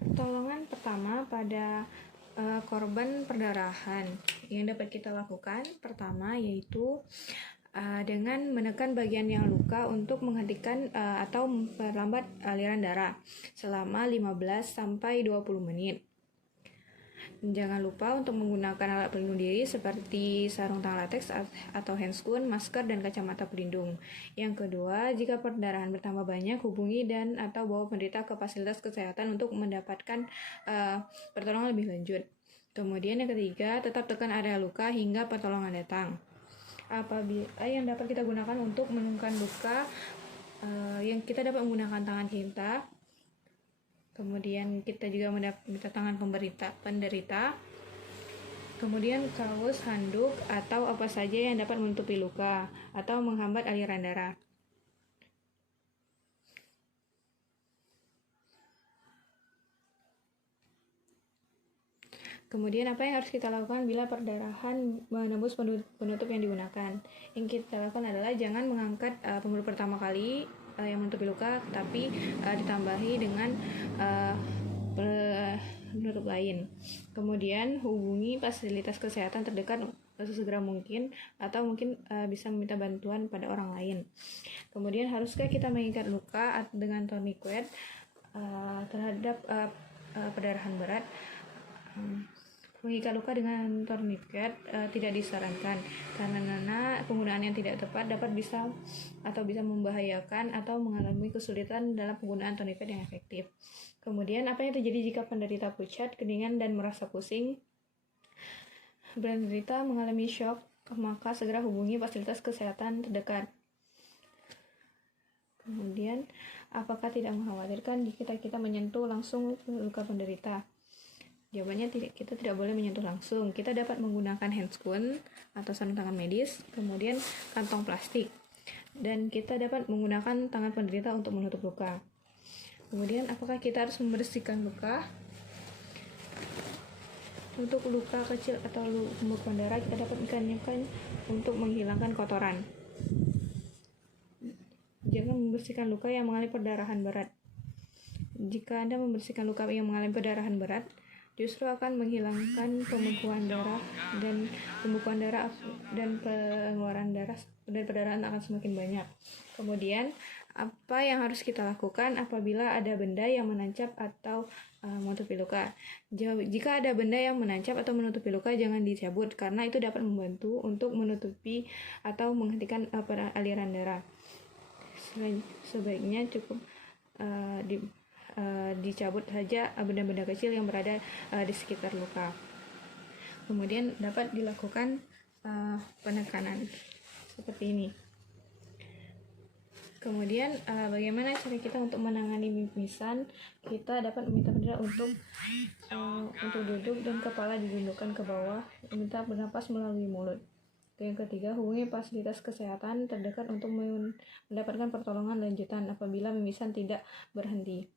Pertolongan pertama pada korban perdarahan yang dapat kita lakukan pertama yaitu dengan menekan bagian yang luka untuk menghentikan atau memperlambat aliran darah selama 15-20 menit. Jangan lupa untuk menggunakan alat pelindung diri seperti sarung tangan latex atau handscoon, masker, dan kacamata pelindung. Yang kedua, jika perdarahan bertambah banyak, hubungi dan atau bawa penderita ke fasilitas kesehatan untuk mendapatkan pertolongan lebih lanjut. Kemudian yang ketiga, tetap tekan area luka hingga pertolongan datang. Apabila yang dapat kita gunakan untuk menenangkan luka, yang kita dapat menggunakan tangan kita. Kemudian kita juga minta tangan penderita. Kemudian kaos, handuk, atau apa saja yang dapat menutupi luka atau menghambat aliran darah. Kemudian apa yang harus kita lakukan bila perdarahan menembus penutup yang digunakan? Yang kita lakukan adalah jangan mengangkat penutup pertama kali yang menutupi luka, tapi ditambahi dengan penutup lain. Kemudian hubungi fasilitas kesehatan terdekat sesegera mungkin, atau mungkin bisa meminta bantuan pada orang lain. Kemudian haruskah kita mengikat luka dengan tourniquet terhadap perdarahan berat? Mengikat luka dengan tourniquet tidak disarankan karena penggunaan yang tidak tepat dapat bisa membahayakan atau mengalami kesulitan dalam penggunaan tourniquet yang efektif. Kemudian apa yang terjadi jika penderita pucat, kedinginan, dan merasa pusing? Penderita mengalami shock, maka segera hubungi fasilitas kesehatan terdekat. Kemudian apakah tidak mengkhawatirkan jika kita menyentuh langsung luka penderita? Jawabannya tidak, kita tidak boleh menyentuh langsung. Kita dapat menggunakan handscoon atau sarung tangan medis, kemudian kantong plastik, dan kita dapat menggunakan tangan penderita untuk menutup luka. Kemudian apakah kita harus membersihkan luka? Untuk luka kecil atau pembekuan darah, kita dapat menggunakan untuk menghilangkan kotoran. Jangan membersihkan luka yang mengalami perdarahan berat. Jika Anda membersihkan luka yang mengalami perdarahan berat, justru akan menghilangkan pembekuan darah dan pengeluaran darah dan perdarahan akan semakin banyak. Kemudian apa yang harus kita lakukan apabila ada benda yang menancap atau menutupi luka? Jika ada benda yang menancap atau menutupi luka, jangan dicabut karena itu dapat membantu untuk menutupi atau menghentikan aliran darah. Sebaiknya cukup dicabut saja benda-benda kecil yang berada di sekitar luka. Kemudian dapat dilakukan penekanan seperti ini. Kemudian bagaimana cara kita untuk menangani mimisan? Kita dapat meminta penderita untuk duduk dan kepala ditundukkan ke bawah, meminta bernapas melalui mulut. Yang ketiga, hubungi fasilitas kesehatan terdekat untuk mendapatkan pertolongan lanjutan apabila mimisan tidak berhenti.